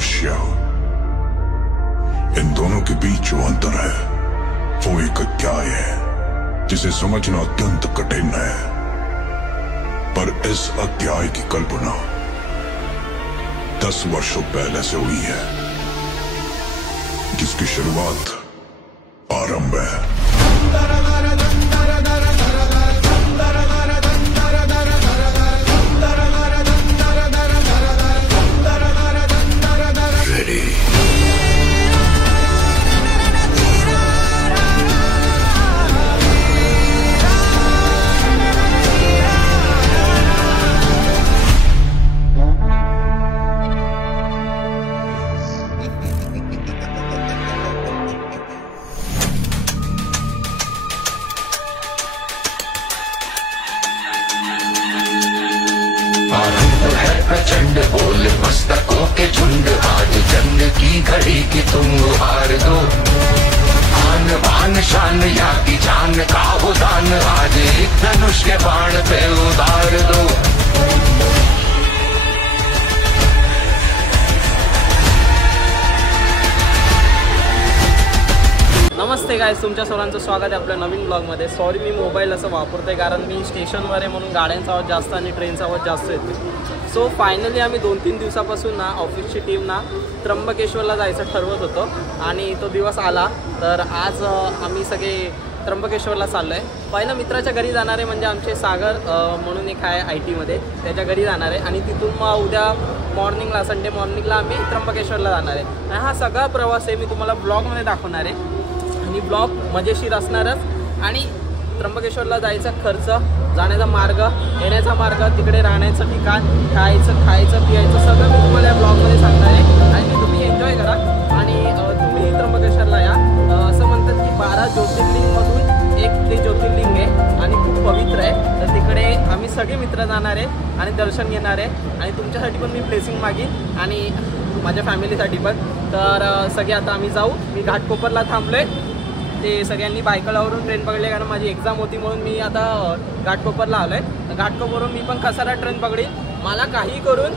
मनुष्य, इन दोनों के बीच जो अंतर है वो एक अध्याय है जिसे समझना अत्यंत कठिन है। पर इस अध्याय की कल्पना 10 वर्षों पहले से हुई है, जिसकी शुरुआत आरंभ है। प्रचंड बोल मस्तकों के झुंड, आज जंग की घड़ी की तुम हार दो। आन बान शान या की जान का हो दान, आज एक धनुष के बाण पे उतार दो। नमस्ते गाइस, तुमच्या सर्वांचं स्वागत आहे आपल्या नवीन ब्लॉगमध्ये। सॉरी मी मोबाईल असं वापरतोय कारण मी स्टेशनवर आहे म्हणून गाड्यांचा आवाज जास्त आणि ट्रेनचा आवाज जास्त येतो। सो फायनली आम्ही 2-3 दिवसापासून ना ऑफिसची टीम ना त्र्यंबकेश्वरला जायचं ठरवत होतो आणि तो दिवस आला। तर आज आम्ही सगळे त्र्यंबकेश्वरला चाललो आहे। पहिलं मित्राच्या घरी जाणार आहे, म्हणजे आमचे सागर म्हणून एक आहे IT मध्ये, त्याच्या घरी जाणार आहे आणि तिथून मग उद्या मॉर्निंगला संडे मॉर्निंगला आम्ही त्र्यंबकेश्वरला जाणार आहे। आणि हा सगळा प्रवास आहे मी तुम्हाला ब्लॉगमध्ये दाखवणार आहे आणि ब्लॉग मजेशीर असणारच। आणि त्र्यंबकेश्वरला जायचा खर्च, जाण्याचा मार्ग, येण्याचा मार्ग, तिकडे राहण्याचं ठिकाण, खायचं पियायचं सगळं मी तुम्हाला या ब्लॉगमध्ये सांगणार आहे आणि तुम्ही एन्जॉय करा। आणि तुम्ही त्र्यंबकेश्वरला या। असं म्हणतात की 12 ज्योतिर्लिंगमधून एक ते ज्योतिर्लिंग आहे आणि खूप पवित्र आहे। तर तिकडे आम्ही सगळे मित्र जाणार आहे आणि दर्शन घेणार आहे आणि तुमच्यासाठी पण मी ब्लेसिंग मागीन आणि माझ्या फॅमिलीसाठी पण। तर सगळे आता आम्ही जाऊ। मी घाटकोपरला थांबलो आहे, ते सगळ्यांनी बायकलावरून ट्रेन पकडली कारण माझी एक्झाम होती म्हणून मी आता घाटकोपरला आलो आहे। घाटकोपरवरून मी पण कसारा ट्रेन पकडी। मला काही करून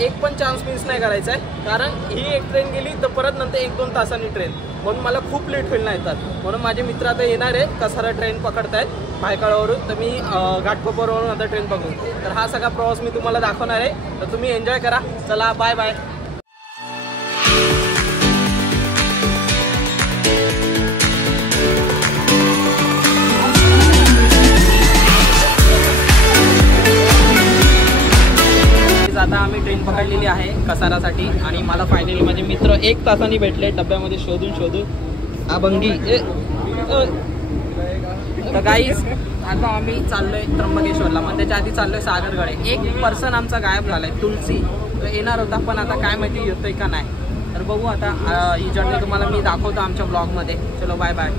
एक पण चान्स मिस नाही करायचा आहे कारण ही एक ट्रेन गेली तर परत नंतर 1-2 तासांनी ट्रेन, म्हणून मला खूप लेट होईल नाही येतात। म्हणून माझे मित्र आता येणार आहे, कसारा ट्रेन पकडत आहेत भायखळावरून, तर मी घाटकोपरवरून आता ट्रेन पकडून। तर हा सगळा प्रवास मी तुम्हाला दाखवणार आहे, तर तुम्ही एन्जॉय करा। चला बाय बाय। आता आम्ही ट्रेन पकडलेली आहे कसारासाठी आणि मला फायनली माझे मित्र 1 तासांनी भेटले डब्यामध्ये शोधून अभंगी। तर गाईज आता आम्ही चाललोय त्र्यंबकेश्वरला, मग त्याच्या आधी चाललोय सागरकडे। एक पर्सन आमचा गायब झालाय, तुलसी, तो येणार होता पण आता काय माहिती येतोय का नाही। तर बघू आता, ही जर्नी तुम्हाला मी दाखवतो आमच्या ब्लॉगमध्ये। चलो बाय बाय।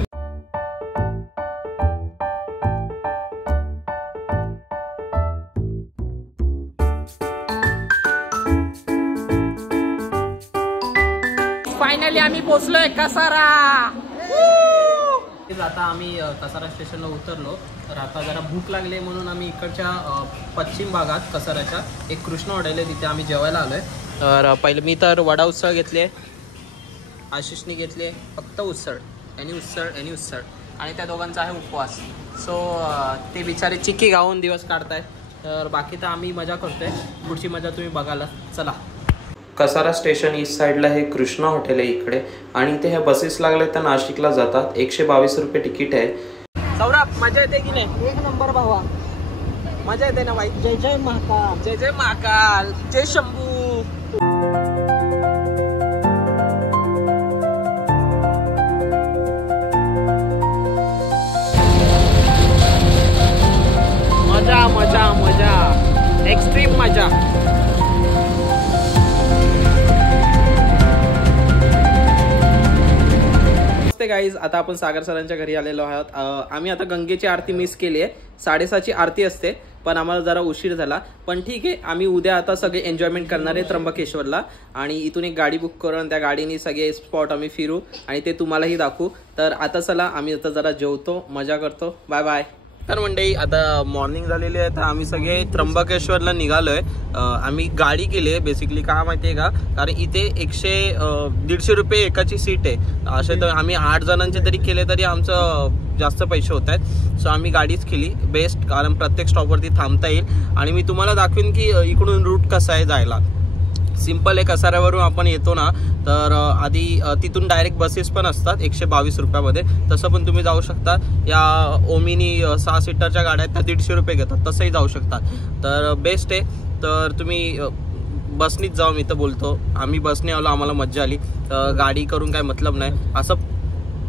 फायनली आम्ही पोहोचलोय कसारा। आता आम्ही कसारा स्टेशनला उतरलो। तर आता जरा भूक लागली म्हणून आम्ही इकडच्या पश्चिम भागात कसाराच्या एक कृष्ण हॉटेल आहे, तिथे आम्ही जेवायला आलोय। तर पहिलं मी तर वडा उसळ घेतली, आशिषने घेतली फक्त उसळ, यांनी उसळ आणि त्या दोघांचा आहे उपवास। सो ते बिचारे चिक्की गाऊन दिवस काढताय, तर बाकी तर आम्ही मजा करतोय। पुढची मजा तुम्ही बघायला चला। कसारा स्टेशन ईस्ट साईडला हे कृष्णा हॉटेल आहे इकडे, आणि ते ह्या बसेस लागले तर नाशिकला जातात। 122 रुपये तिकीट आहे। सौरभ मजा येते की नाही? 1 नंबर भावा, मजा येते ना बाई। जय जय महाकाल, जय जय महाकाल, जय शंभू। मजा मजा मजा, एक्स्ट्रीम मजा। गाईज आता आपण सागर सरांच्या घरी आलेलो आहोत। आम्ही आता गंगेची आरती मिस केली आहे, 6:30ची आरती असते पण आम्हाला जरा उशीर झाला, पण ठीक आहे। आम्ही उद्या आता सगळे एन्जॉयमेंट करणार आहे त्र्यंबकेश्वरला आणि इथून एक गाडी बुक करून त्या गाडीने सगळे स्पॉट आम्ही फिरू आणि ते तुम्हालाही दाखवू। तर आता चला आम्ही आता जरा जेवतो, मजा करतो। Bye bye. तर मंडळी आता मॉर्निंग झालेली आहे, तर आम्ही सगळे त्र्यंबकेश्वरला निघालोय. आम्ही गाडी केली आहे बेसिकली, का माहिती आहे का, कारण इथे 100-150 रुपये एकाची सीट आहे. असे तर आम्ही 8 जणांचे तरी केले तरी आमचं जास्त पैसे होत आहेत. सो आम्ही गाडीच केली बेस्ट, कारण प्रत्येक स्टॉपवरती थांबता येईल. आणि मी तुम्हाला दाखवीन की इकडून रूट कसा आहे जायला. सिंपल आहे, कसाऱ्यावरून आपण येतो ना तर आधी तिथून डायरेक्ट बसेस पण असतात 122 रुपयामध्ये. तसं पण तुम्ही जाऊ शकता. या ओमिनी 6 सीटरच्या गाड्या आहेत त्या 150 रुपये घेतात, तसंही जाऊ शकतात. तर बेस्ट आहे. तर तुम्ही बसनीच जाऊ, मी तर बोलतो. आम्ही बसने आलो, आम्हाला मज्जा आली. गाडी करून काय मतलब नाही. असं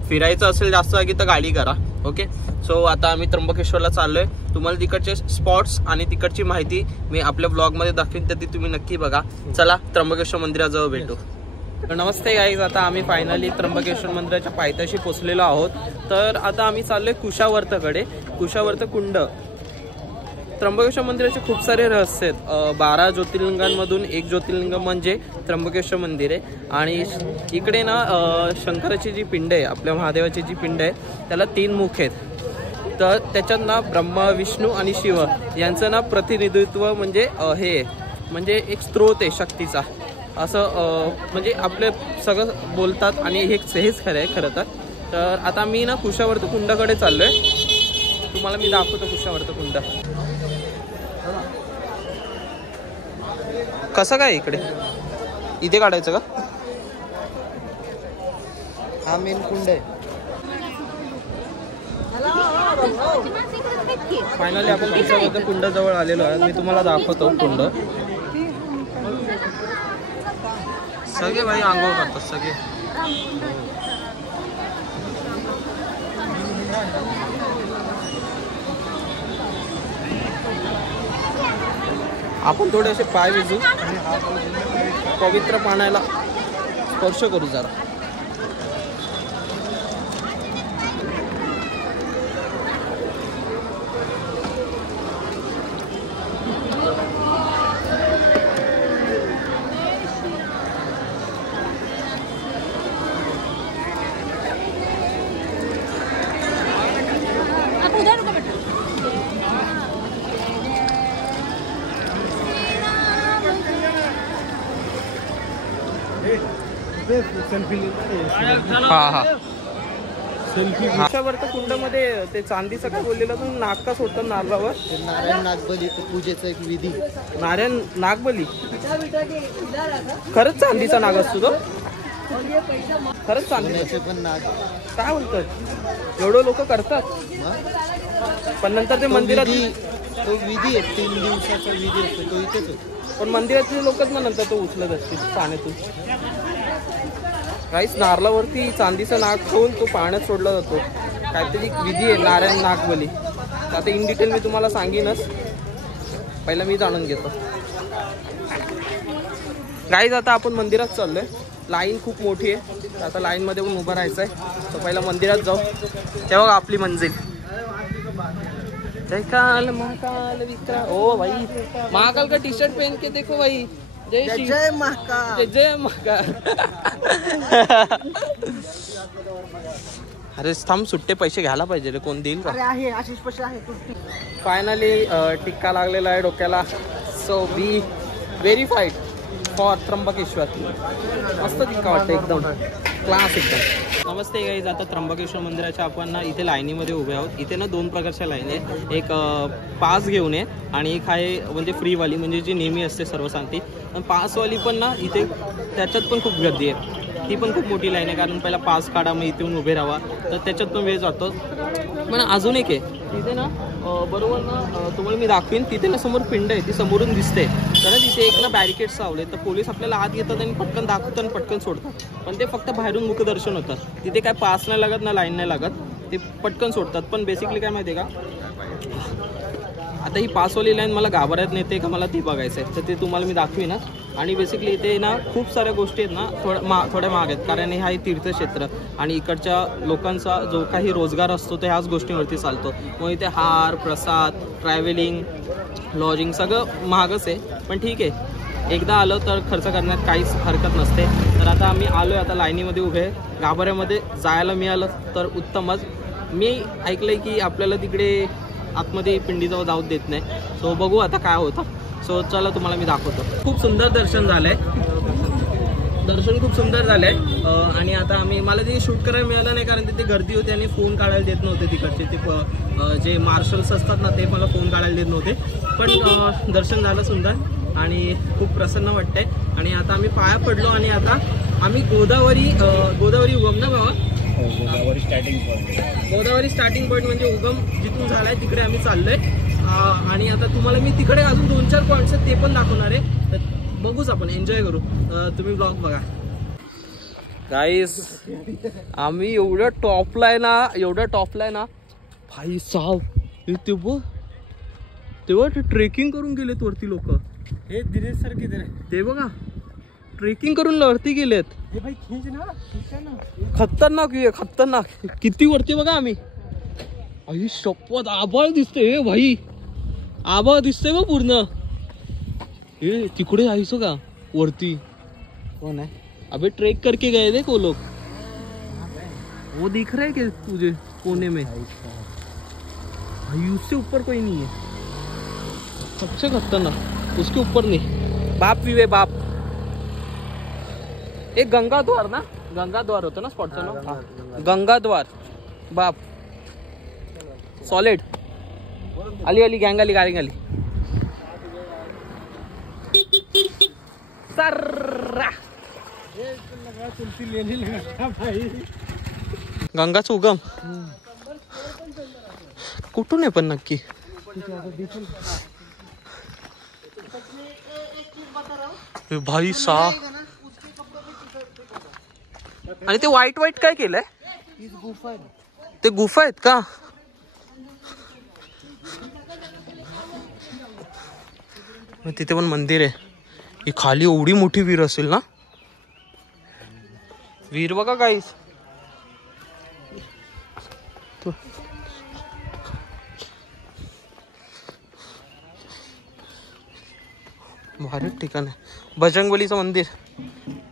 फिरायचं असेल जास्त जागी तर गाडी करा. ओके, सो आता आम्ही त्र्यंबकेश्वरला चाललोय. तुम्हाला तिकडचे स्पॉट्स आणि तिकडची माहिती मी आपल्या ब्लॉगमध्ये दाखवीन, तर ती तुम्ही नक्की बघा. चला त्र्यंबकेश्वर मंदिराजवळ भेटू. नमस्ते गाईज, आता आम्ही फायनली त्र्यंबकेश्वर मंदिराच्या पायथ्याशी पोचलेलो आहोत. तर आता आम्ही चाललोय कुशावर्तकडे. कुशावर्त कुंड. त्र्यंबकेश्वर मंदिराचे खूप सारे रहस्य आहेत. 12 ज्योतिर्लिंगांमधून एक ज्योतिर्लिंग म्हणजे त्र्यंबकेश्वर मंदिर आहे. आणि इकडे ना शंकराची जी पिंड आहे, आपल्या महादेवाची जी पिंड आहे, त्याला 3 मुख आहेत. तर त्याच्यात ना ब्रह्मा, विष्णू आणि शिव यांचं ना प्रतिनिधित्व म्हणजे हे म्हणजे एक स्रोत आहे शक्तीचा, असं म्हणजे आपले सगळं बोलतात. आणि हेच खरं आहे खरं तर. तर आता मी ना कुशावर्त कुंडाकडे चाललोय. तुम्हाला मी दाखवतो कुशावर्त कुंड कसं काय. इथे काढायचं का. हा मेन कुंड आहे. फायनली आपण कुशावर्त कुंड जवळ आलेलो आहे. मी तुम्हाला दाखवतो कुंड. सगळे भाई आंघोळ करतात सगळे. आपण थोडे असे पाय विजू, पवित्र पाण्याला स्पर्श करू जरा. कुशावर्त कुंडामध्ये ते चांदीचं काय बोललेलं तू, नाग का सोडतात नारळावर. नारायण नागबली पूजेचा एक विधी. नारायण नागबली खरंच चांदीचा नाग असतो तो. खरंच चांदीचे पण नाग काय बोलतात. एवढं लोक करतात पण नंतर ते मंदिरात तो विधी आहे. 3 दिवसाचा विधी असतो तो इथेच होतो. पण मंदिरातले लोकच मग नंतर तो उचलत असतील पाण्यातून. काहीच नारळावरती चांदीचा नाग ठेवून तो पाण्यात सोडला जातो. काहीतरी विधी आहे नारायण नागबली. आता इन डिटेल मी तुम्हाला सांगेनच, पहिला मी जाणून घेतो. गाईज आता आपण मंदिरात चाललोय. लाईन खूप मोठी आहे, आता लाईनमध्ये पण उभं राहायचं आहे. तर पहिला मंदिरात जाऊ, तेव्हा आपली मंजिल. जय काल महाकाल विक्रा. ओ भाई महाकाल का टी शर्ट पहन के देखो भाई. जय श्री जय महाकाल. जय महाकाल. अरे थांब, सुट्टे पैसे घ्यायला पाहिजे रे, कोण देईल का. आहे आशिष पैसे आहे. फायनली टिक्का लागलेला आहे डोक्याला. So be verified for Trimbakeshwar. मस्त टिक्का वाटतं, एकदम क्लास एकदम. नमस्ते गाईज, आता त्र्यंबकेश्वर मंदिराच्या आपण ना इथे लाईनीमध्ये उभे आहोत. इथे ना 2 प्रकारच्या लाईन आहे. एक पास घेऊन आहे आणि एक आहे म्हणजे फ्रीवाली, म्हणजे जी नेहमी असते सर्वसांती. पण पासवाली पण ना इथे त्याच्यात पण खूप गर्दी आहे. ती पण खूप मोठी लाईन आहे, कारण पहिला पास काढा मग इथे येऊन उभे राहा, तर त्याच्यात पण वेळ जातो. पण अजून एक आहे तिथे ना बरोबर ना, तुम्हाला मी दाखवीन. तिथे ना समोर पिंड आहे, ती समोरून दिसते. तर तिथे एक ना बॅरिकेड्स लावले, तर पोलीस आपल्याला आत येतात आणि पटकन दाखवतात आणि पटकन सोडतात. पण ते फक्त बाहेरून मुखदर्शन होतात. तिथे काय पास नाही लागत ना लाईन नाही लागत, ते पटकन सोडतात. पण बेसिकली काय माहिती आहे का, आता ही पासवाली लाईन मला घाबरत नेते का, मला ती बघायचं आहे, तर ते तुम्हाला मी दाखवीनच. आणि बेसिकली इथे ना खूप साऱ्या गोष्टी आहेत ना थोड्या महाग आहेत, कारण हे आहे तीर्थक्षेत्र आणि इकडच्या लोकांचा जो काही रोजगार असतो तो ह्याच गोष्टींवरती चालतो. मग इथे हार, प्रसाद, ट्रॅव्हलिंग, लॉजिंग सगळं महागच आहे. पण ठीक आहे, एकदा आलं तर खर्च करण्यात काहीच हरकत नसते. तर आता आम्ही आलो आहे, आता लाईनीमध्ये उभे. गाभाऱ्यामध्ये जायला मिळालं तर उत्तमच. मी ऐकलं आहे की आपल्याला तिकडे आतमध्ये पिंडीजवळ जाऊ देत नाही. सो बघू आता काय होतं. सो चला तुम्हाला मी दाखवतो. खूप सुंदर दर्शन झालंय. दर्शन खूप सुंदर झालंय. आणि आता मला ते शूट करायला मिळालं नाही कारण तिथे गर्दी होती आणि फोन काढायला देत नव्हते तिकडचे ते जे मार्शल्स असतात ना ते मला फोन काढायला देत नव्हते. पण दर्शन झालं सुंदर आणि खूप प्रसन्न वाटतंय. आणि आता आम्ही पाया पडलो आणि आता आम्ही गोदावरी उगम ना बाबा, गोदावरी स्टार्टिंग पॉईंट म्हणजे उगम जिथून झालाय तिकडे आम्ही चाललोय. आणि आता तुम्हाला मी तिकडे अजून 2-4 पॉईंट्स आहेत ते पण दाखवणार आहे. तर बघूच आपण, एन्जॉय करू. तुम्ही ब्लॉग बघा. गाईस आम्ही एवढं टॉपला आहे ना भाई साहब. तेव्हा ते ट्रेकिंग करून गेलेत वरती लोक. हे दिनेश सर किती रे? ते बघा ट्रेकिंग करून वरती गेलेत. हे भाई खींच ना. खतरनाक किती वरती बघा आम्ही. आई शपथ आभाळ दिसतंय भाई, आभाळ दिसतंय बघ पूर्ण. हे तिकडे आईसो का वरती कौन है? अबे ट्रेक करके गए थे वो लोग. वो दिख रहा है क्या तुझे कोने में? भाई उससे ऊपर कोई नहीं है. सबसे खतरनाक उसके ऊपर नहीं. बाप भी वे बाप. एक गंगाद्वार ना, गंगाद्वार होतं ना स्पॉटचं नाव. गंगाद्वार बाप. सॉलिड. आली गँग आली, गाडी आली. सर्रा गंगाचं उगम कुठून आहे पण नक्की? भाई सा. आणि ते व्हाईट काय केलंय? ते गुफा आहेत का? तिथे पण मंदिर आहे. ही खाली एवढी मोठी विहीर असेल ना. विहीर बघा गाईस. भारी ठिकाण आहे. बजरंगबलीचं मंदिर.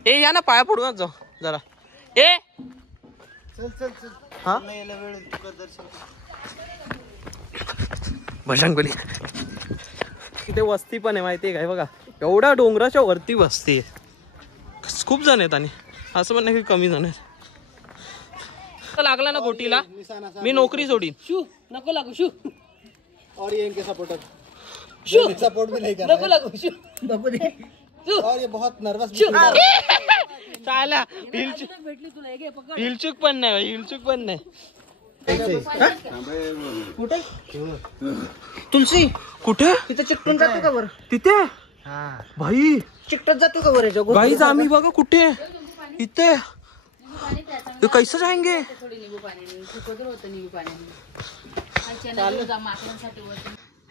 ए या ना पाया पडूनच जाऊ जरा. ए चल हा बजरंगबली. इथे वस्ती पण आहे माहिती आहे काय बघा. एवढ्या डोंगराच्या वरती वस्ती आहे. खूप जण आहेत आणि असं पण नाही की कमी जण आहेत. लागला ना गोटीला मी नोकरी सोडीन. शू नको लागू शू. और ये इनके सपोर्टर शू सपोर्ट भी नहीं कर रहे. नको लागू शू नको दे. और ये बहुत नर्वस. चाला हिलचूक पण नाही. कुठे तुलसी? कुठे? तिथे चिकटून जातो का वर? तिथे भाई चिकटत जातो का वर? गाईज आम्ही बघा कुठे इथे. कैसे जाएंगे?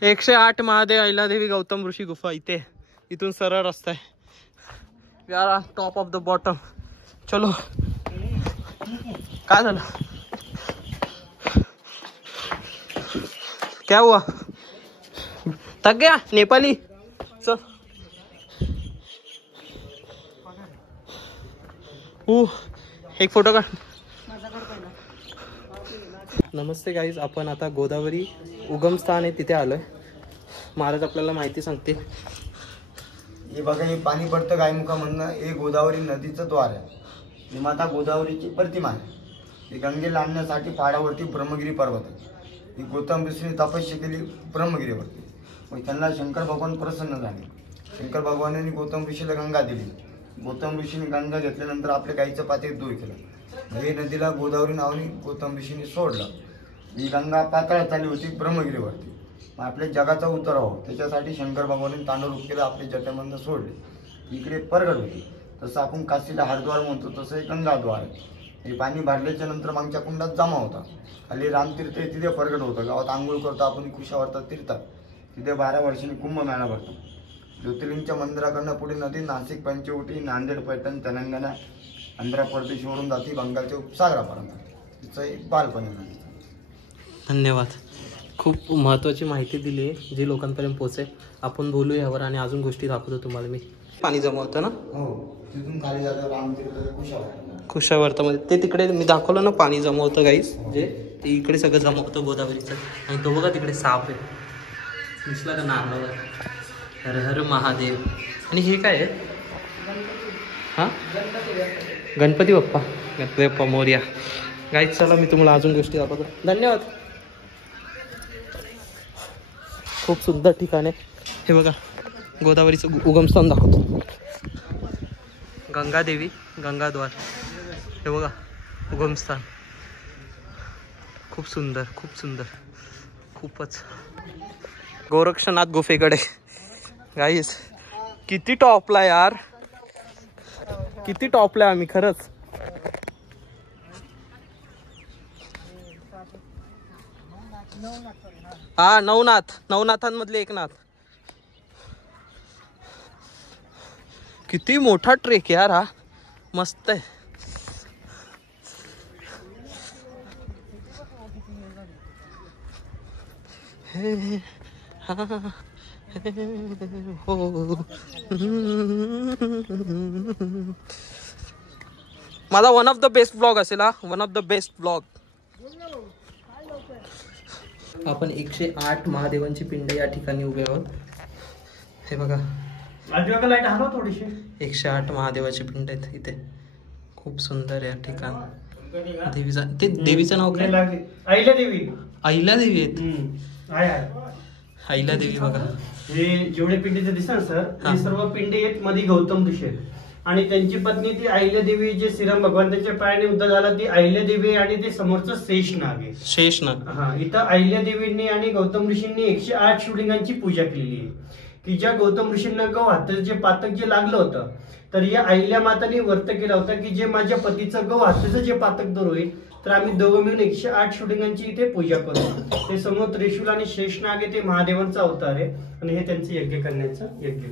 108 महादेव अहिल्यादेवी गौतम ऋषी गुफा इथे. इथून सरळ रस्ता आहे. We are on top of the bottom. चलो काय झालं? क्या हुआ? थक गया नेपाली. चल एक फोटो काढ. नमस्ते गाईज. आपण आता गोदावरी उगमस्थान आहे तिथे आलोय. महाराज आपल्याला माहिती सांगतील. हे बघा, हे पाणी पडतं गायमुखामधनं. हे गोदावरी नदीचं द्वार आहे. ही माता गोदावरीची प्रतिमा आहे. ही गंगेला आणण्यासाठी पहाडावरती ब्रह्मगिरी पर्वत आहे. ही गौतम ऋषीने तपस्या केली ब्रह्मगिरीवरती. मग त्यांना शंकर भगवान प्रसन्न झाले. शंकर भगवानांनी गौतम ऋषीला गंगा दिली. गौतम ऋषीने गंगा घेतल्यानंतर आपल्या गाईचं पातेल दूर केलं. हे नदीला गोदावरी नावाने गौतम ऋषीने सोडलं. ही गंगा पाताळात आली होती ब्रह्मगिरीवरती. मग आपल्या जगाचा उतार व्हावा त्याच्यासाठी शंकर भगवानांनी तांडव केलं, आपले जटामधनं सोडले. इकडे परगड होती. तसं आपण काशीला हरद्वार म्हणतो तसं हे गंगाद्वार आहे. हे पाणी भरल्याच्या नंतर मागच्या कुंडात जमा होता. खाली रामतीर्थ आहे तिथे परगड होतं. गावात आंघोळ करतो आपण कुशावर्तात तीर्थात. तिथे 12 वर्षांनी कुंभमेळा भरतो. ज्योतिर्लिंगच्या मंदिराकडनं पुढे नदी नाशिक, पंचवटी, नांदेड, पैठण, तेलंगणा, आंध्र प्रदेशवरून जाते बंगालच्या उपसागरापर्यंत. तिचं एक बालपण आहे. धन्यवाद. खूप महत्त्वाची माहिती दिली आहे जी लोकांपर्यंत पोहोचेल. आपण बोलू यावर आणि अजून गोष्टी दाखवतो तुम्हाला मी. पाणी जमा होतं ना. हो, तिथून खाली जातं रामतीर्थ कुशावर्त. कुशावर्तामध्ये ते तिकडे मी दाखवलं ना पाणी जमा होतं गाईस. जे ते इकडे सगळं जमवतं गोदावरीचं. आणि तो बघा तिकडे साप आहे दिसला का नारळावर. हर हर महादेव. आणि हे काय आहे? हां गणपती बाप्पा. गणपती बाप्पा मोरया. गाईज चला मी तुम्हाला अजून गोष्टी दाखवतो. धन्यवाद. खूप सुंदर ठिकाण आहे हे बघा. गोदावरीचं उगमस्थान दाखवतो. गंगादेवी गंगाद्वार हे बघा उगमस्थान. खूप सुंदर खूप सुंदर खूपच. गोरक्षनाथ गुफेकडे गाईस किती टॉपला यार, किती टॉपला आम्ही खरंच. हा नवनाथ, नवनाथांमधले एक नाथ. किती मोठा ट्रेक यार हा. मस्त आहे. हो माझा one of the best blog असेल हा. One of the best blog. आपण 108 महादेवांची पिंड या ठिकाणी उभे आहोत. हे बघा लाईट हवा थोडीशी. 108 महादेवाची पिंड आहेत इथे. खूप सुंदर या ठिकाण. देवीचा ते देवीचं नाव काय? अहिल्यादेवी. अहिल्यादेवी आहेत. अहिल्यादेवी बघा. हे जेवढे पिंडीचे दिसतात सर हे सर्व पिंडे आहेत. मध्ये गौतम ऋषी आहेत आणि त्यांची पत्नी ती अहिल्यादेवी. जे श्रीराम भगवान त्यांच्या पायाने उद्धार झाला ती अहिल्यादेवी आणि ते समोरचं शेषनाग आहे. शेषनाग. हा इथं अहिल्यादेवींनी आणि गौतम ऋषींनी 108 शिवलिंगांची पूजा केलेली आहे. की ज्या गौतम ऋषींना गौ हाताचं जे पातक जे लागलं होतं तर या अहिल्या माताने व्रत केलं होतं की जे माझ्या पतीचं गौ हाताचं जे पातक दूर होईल तर आम्ही दोघं मिळून 108 शिवलिंगांची इथे पूजा करू. ते समोर त्रिशूल आणि शेषनाग आहे ते महादेवांचा अवतार आहे आणि हे त्यांचं यज्ञ करण्याचं यज्ञ.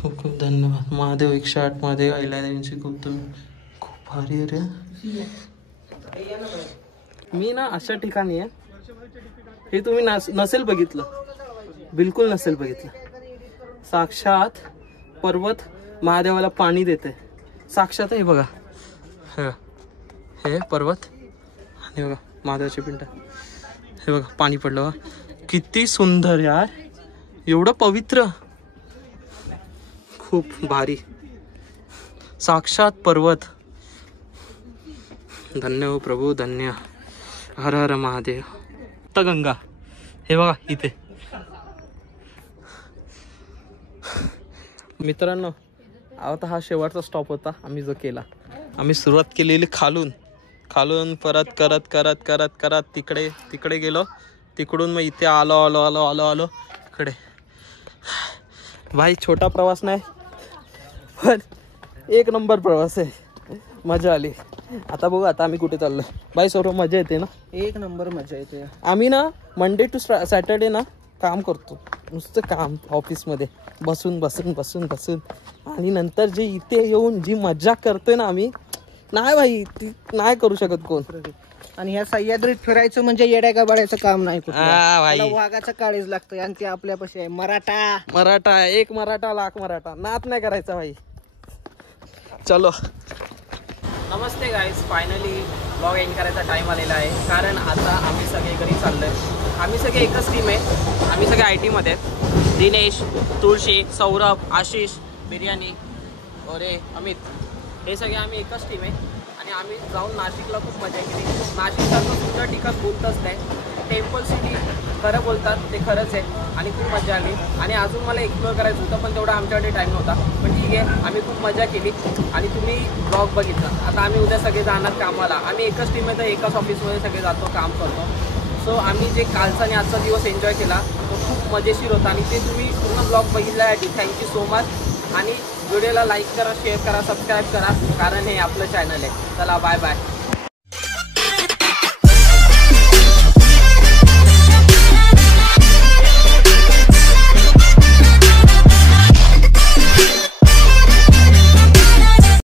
खूप खूप धन्यवाद. महादेव 108 महादेव अहिल्यादेवींची खूप खूप भारी रे. मी ना अशा ठिकाणी आहे हे तुम्ही नसेल बघितलं, बिलकुल नसेल बघितलं. साक्षात पर्वत महादेवाला पाणी देते. साक्षात हे बघा. हे पर्वत आणि बघा महादेवाची पिंड. हे बघा पाणी पडलं बघा. किती सुंदर यार. एवढं पवित्र. खूप भारी. साक्षात पर्वत. धन्य हो प्रभू धन्य. हर हर महादेव. गंगा हे बघा इथे. मित्रांनो आता हा शेवटचा स्टॉप होता आम्ही जो केला. आम्ही सुरुवात केलेली खालून खालून परत करत करत करत करत तिकडे गेलो. तिकडून मग इथे आलो आलो आलो आलो आलो इकडे. भाई छोटा प्रवास नाही पण 1 नंबर प्रवास आहे. मजा आली. आता बघू आता आम्ही कुठे चाललो. बाई सर्व मजा येते ना. 1 नंबर मजा येते. आम्ही ना मंडे टू सॅटर्डे ना काम करतो. नुसतं काम ऑफिसमध्ये बसून बसून बसून बसून आणि नंतर जे इथे येऊन जी मजा करतोय ना आम्ही नाही भाई ती नाही करू शकत कोण. आणि ह्या सह्याद्रीत फिरायचं म्हणजे येड्या गाबाळ्याचं काम नाही. भाई वाघाचं काळीज लागतं आणि ते आपल्यापाशी आहे. मराठा एक मराठा लाख मराठा. नात नाही करायचा भाई. चलो नमस्ते गाईज. फायनली ब्लॉग एंड करायचा टाइम आलेला आहे कारण आता आम्ही सगळे घरी चाललोय. आम्ही सगळे एकच टीम आहे. आम्ही सगळे IT मध्ये आहेत. दिनेश, तुळशी, सौरभ, आशिष, बिर्याणी और अमित हे सगळे आम्ही एकच टीम आहे. आणि आम्ही जाऊन नाशिकला खूप मजा केली. नाशिकसारखं सुंदर ठिकाण बोलतच नाही. टेम्पल सिटी खरं बोलतात ते खरंच आहे आणि खूप मजा आली. आणि अजून मला एक्सप्लोअर करायचं होतं पण तेवढा आमच्याकडे टाईम नव्हता. पण ठीक आहे आम्ही खूप मजा केली आणि तुम्ही ब्लॉग बघितला. आता आम्ही उद्या सगळे जाणार कामाला. आम्ही एकच टीम आहे तर एकाच ऑफिसमध्ये सगळे जातो काम करतो. सो आम्ही जे कालचा आणि आजचा दिवस एन्जॉय केला तो खूप मजेशीर होता आणि ते तुम्ही पूर्ण ब्लॉग बघितल्यासाठी थँक्यू सो मच. आणि व्हिडिओला लाईक करा, शेअर करा, सबस्क्राईब करा कारण हे आपलं चॅनल आहे. चला बाय बाय.